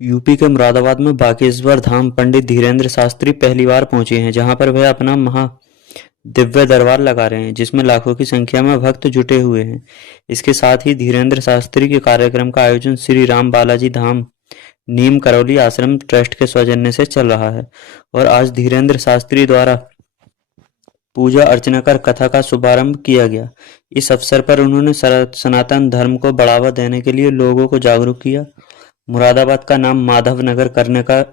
UP के मुरादाबाद में बागेश्वर धाम पंडित धीरेन्द्र शास्त्री पहली बार पहुंचे हैं, जहां पर वह अपना महादिव्य दरबार लगा रहे हैं, जिसमें लाखों की संख्या में भक्त जुटे हुए हैं। इसके साथ ही धीरेन्द्र शास्त्री के कार्यक्रम का आयोजन श्री राम बालाजी धाम नीम करौली आश्रम ट्रस्ट के सौजन्य से चल रहा है और आज धीरेन्द्र शास्त्री द्वारा पूजा अर्चना कर कथा का शुभारंभ किया गया। इस अवसर पर उन्होंने सनातन धर्म को बढ़ावा देने के लिए लोगों को जागरूक किया, मुरादाबाद का नाम माधव नगर करने का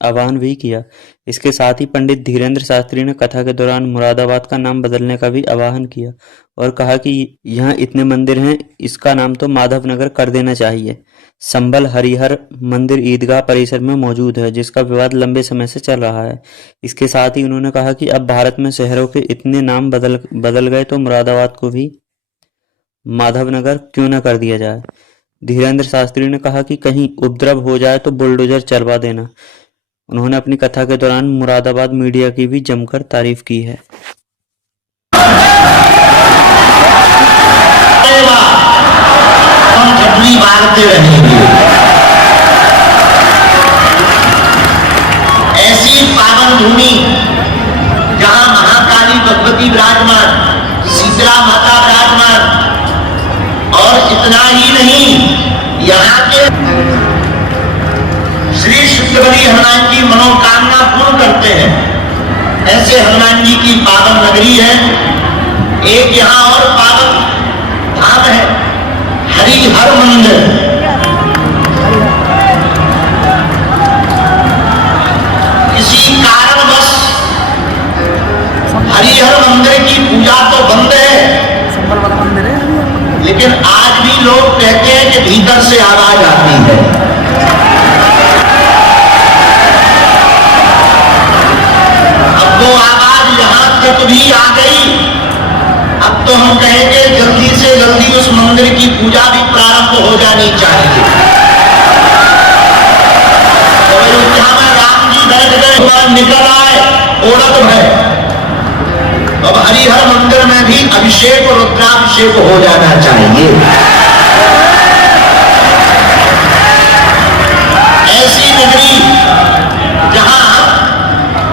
आह्वान भी किया। इसके साथ ही पंडित धीरेन्द्र शास्त्री ने कथा के दौरान मुरादाबाद का नाम बदलने का भी आह्वान किया और कहा कि यहाँ इतने मंदिर हैं, इसका नाम तो माधव नगर कर देना चाहिए। संबल हरिहर मंदिर ईदगाह परिसर में मौजूद है, जिसका विवाद लंबे समय से चल रहा है। इसके साथ ही उन्होंने कहा कि अब भारत में शहरों के इतने नाम बदल गए तो मुरादाबाद को भी माधव नगर क्यों न कर दिया जाए। धीरेन्द्र शास्त्री ने कहा कि कहीं उपद्रव हो जाए तो बुलडोजर चलवा देना। उन्होंने अपनी कथा के दौरान मुरादाबाद मीडिया की भी जमकर तारीफ की है। ऐसी पावन भूमि जहां महाकाली भगवती विराजमान, शीतला माता विराजमान, और इतना ही नहीं, यहाँ के श्री शुद्धबली हनुमान जी मनोकामना पूर्ण करते हैं। ऐसे हनुमान जी की पावन नगरी है। एक यहाँ और पावन धाम है, हरिहर मंदिर। किसी कारणवश हरिहर मंदिर की पूजा तो बंद है, लेकिन आज भी लोग कहते हैं कि भीतर से आवाज आती है। अब वो आवाज यहां तक भी आ गई। अब तो हम कहेंगे जल्दी से जल्दी उस मंदिर की पूजा भी प्रारंभ हो जानी चाहिए। तो अयोध्या में राम जी बैठ गए, भगवान निकल आए, ओढ़त भय। अब हरिहर मंदिर में भी अभिषेक और रुद्राभिषेक हो जाना चाहिए। ऐसी नगरी जहां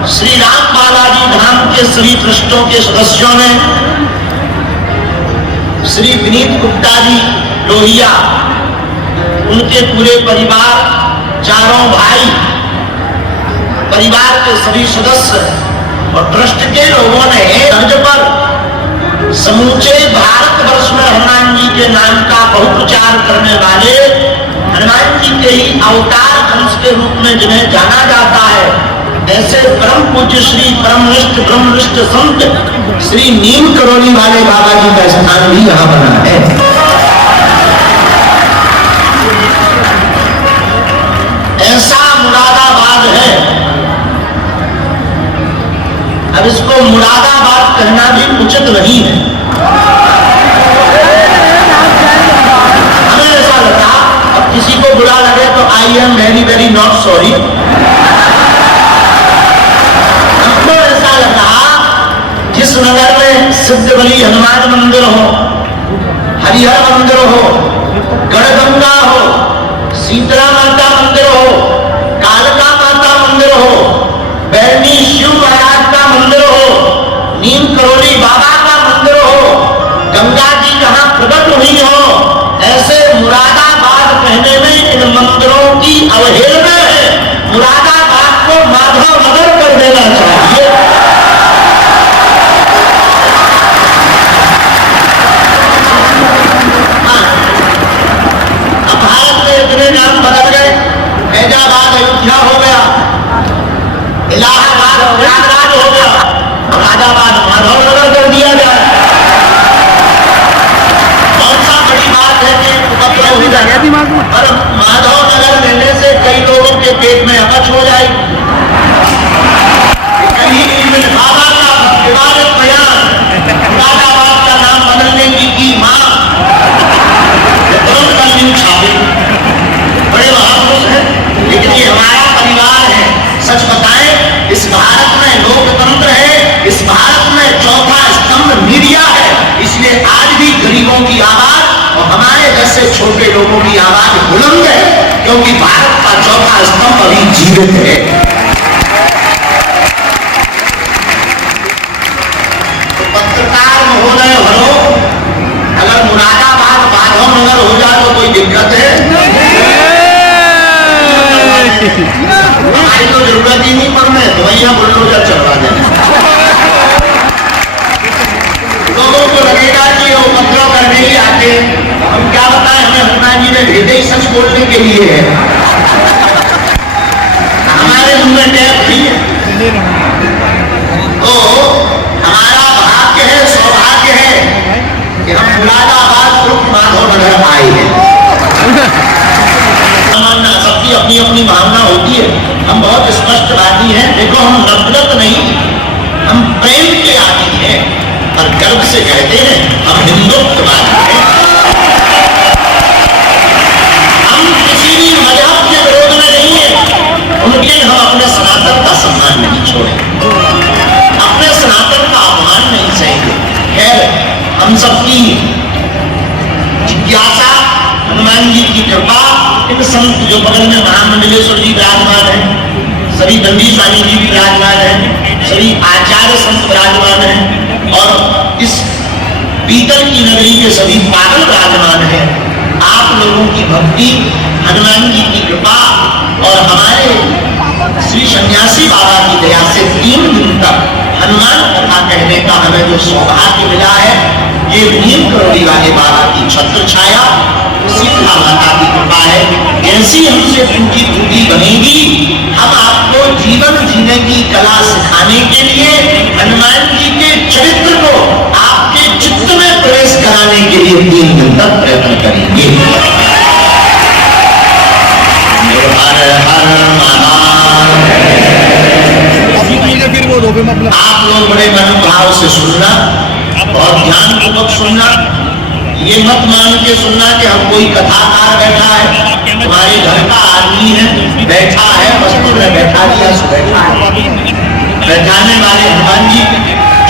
श्री राम बालाजी धाम के सभी ट्रस्टों के सदस्यों ने, श्री विनीत गुप्ता जी लोहिया, उनके पूरे परिवार, चारों भाई, परिवार के सभी सदस्य और ट्रस्ट के लोगों ने तर्ज पर समूचे भारतवर्ष में हनुमान जी के नाम का बहुप्रचार करने वाले, हनुमान जी के ही अवतार अंश के रूप में जिन्हें जाना जाता है, ऐसे परम पूज्य श्री परमनिष्ठ ब्रह्मनिष्ठ संत श्री नीम करौली वाले बाबा जी का स्थान भी यहाँ बना है। ऐसा मुरादाबाद है। अब इसको मुरादाबाद कहना भी उचित नहीं है। हमें ऐसा लगा, अब किसी को बुरा लगे तो I am very very not sorry. हमको ऐसा लगा जिस नगर में सिद्धबली हनुमान मंदिर हो, हरिहर मंदिर हो, गढ़गंगा हो, शीतला माता मंदिर हो, कालका माता मंदिर हो, बैरनी शिव महाराज का मंदिर हो, नीम करौली बाबा का मंदिर हो, गंगा जी जहां प्रकट हुई हो, ऐसे मुरादाबाद कहने में इन मंदिरों की अवहेलना है। मुरादाबाद को माधव नगर कर देना चाहिए। अब भारत में इतने नाम बदल गए, फैजाबाद अयोध्या हो गया, इलाहाबाद प्रयागराज हो गया, मुरादाबाद माधव नगर कर दिया जाए। कौन सा बड़ी बात है कि उपद्रव हो जाए, और माधव नगर लेने से कई लोगों के पेट में अपच हो जाएगी। कहीं बाबा का विवादित बयान, मुरादाबाद का नाम बदलने की मांग, तुरंत कानून छापे। बड़े महापुरुष हैं, लेकिन ये हमारा परिवार है। सच बताएं, इस भारत में लोकतंत्र है, इस भारत में चौथा स्तंभ मीडिया है, इसलिए आज भी गरीबों की आवाज और हमारे जैसे छोटे लोगों की आवाज बुलंद है, क्योंकि भारत का चौथा स्तंभ अभी जीवित है। तो पत्रकार महोदय भरो, अगर मुरादाबाद माधव नगर हो जाए तो कोई दिक्कत है? हमारी तो जरूरत ही नहीं, पर मैं दवाइयां बुलडोजर चलवा देना। लोगों को लगेगा कि वो उपद्रव करने ही आते, हम क्या बताएं, हमें हनुमान जी ने भेजे ही सच बोलने के लिए है। हमारे मुंह में टैप नहीं है। तो हमारा भाग्य है, सौभाग्य है कि हम मुरादाबाद ग्रुप माधव नगर आए हैं। सबकी अपनी अपनी भावना होती है, हम बहुत स्पष्टवादी हैं। देखो, हम नफरत नहीं, हम प्रेम के आदि हैं, पर गर्व से कहते हैं हम हिंदुत्ववादी हैं। हम किसी भी मजहब के विरोध में नहीं है, उनके हम अपने सनातन का सम्मान नहीं छोड़ेंगे, अपने सनातन का अपमान नहीं सहेंगे। खैर, हम सबकी जिज्ञासा, हनुमान जी की कृपा, इन संत जो बगल में महामंडलेश्वर जी विराजमान है, सभी दंडी स्वामी जी भी विराजमान है, सभी आचार्य संत विराजमान है, और इस पीतल की नगरी के सभी पागल विराजमान है। आप लोगों की भक्ति, हनुमान जी की कृपा और हमारे श्री सन्यासी बाबा की दया से 3 दिन तक हनुमान कथा कहने का हमें जो सौभाग्य मिला है, ये नीम करोड़ी वाले बाबा की छत्र छाया, शीतला माता की कृपा है। ऐसी हमसे टूटी टूटी बनेगी, हम आपको जीवन जीने की कला सिखाने के लिए हनुमान जी के चरित्र को आपके चित्त में प्रवेश कराने के लिए 3 दिन तक प्रयत्न करेंगे। हर हर महादेव। आप लोग बड़े मनोभाव से सुनना, बहुत ध्यान पूर्वक सुनना। ये मत मान के सुनना कि हम कोई कथाकार बैठा है, तुम्हारे घर का आदमी है, बैठा है, वस्तु में बैठा दिया सो बैठा है। बैठाने वाले हनुमान जी,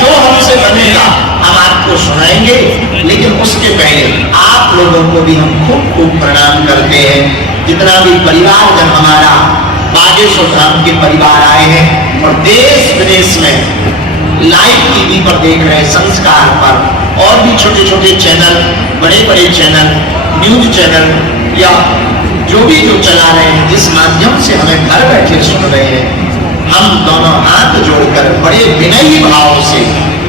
जो हमसे बनेगा हम आपको सुनाएंगे, लेकिन उसके पहले आप लोगों को भी हम खूब खूब प्रणाम करते हैं। जितना भी परिवार जन हमारा बागेश्वर धाम के परिवार आए हैं और देश विदेश में लाइव टीवी पर देख रहे, संस्कार पर, और भी छोटे छोटे चैनल, बड़े बड़े चैनल, न्यूज चैनल या जो भी जो चला रहे हैं, जिस माध्यम से हमें घर बैठे सुन रहे हैं, हम दोनों हाथ जोड़कर बड़े विनयी भाव से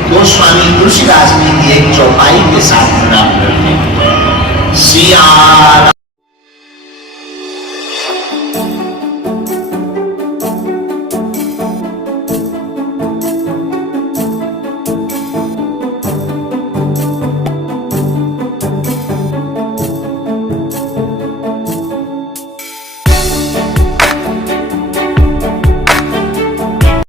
गोस्वामी तुलसीदास जी की एक चौपाई के साथ प्रणाम करते हैं। सिया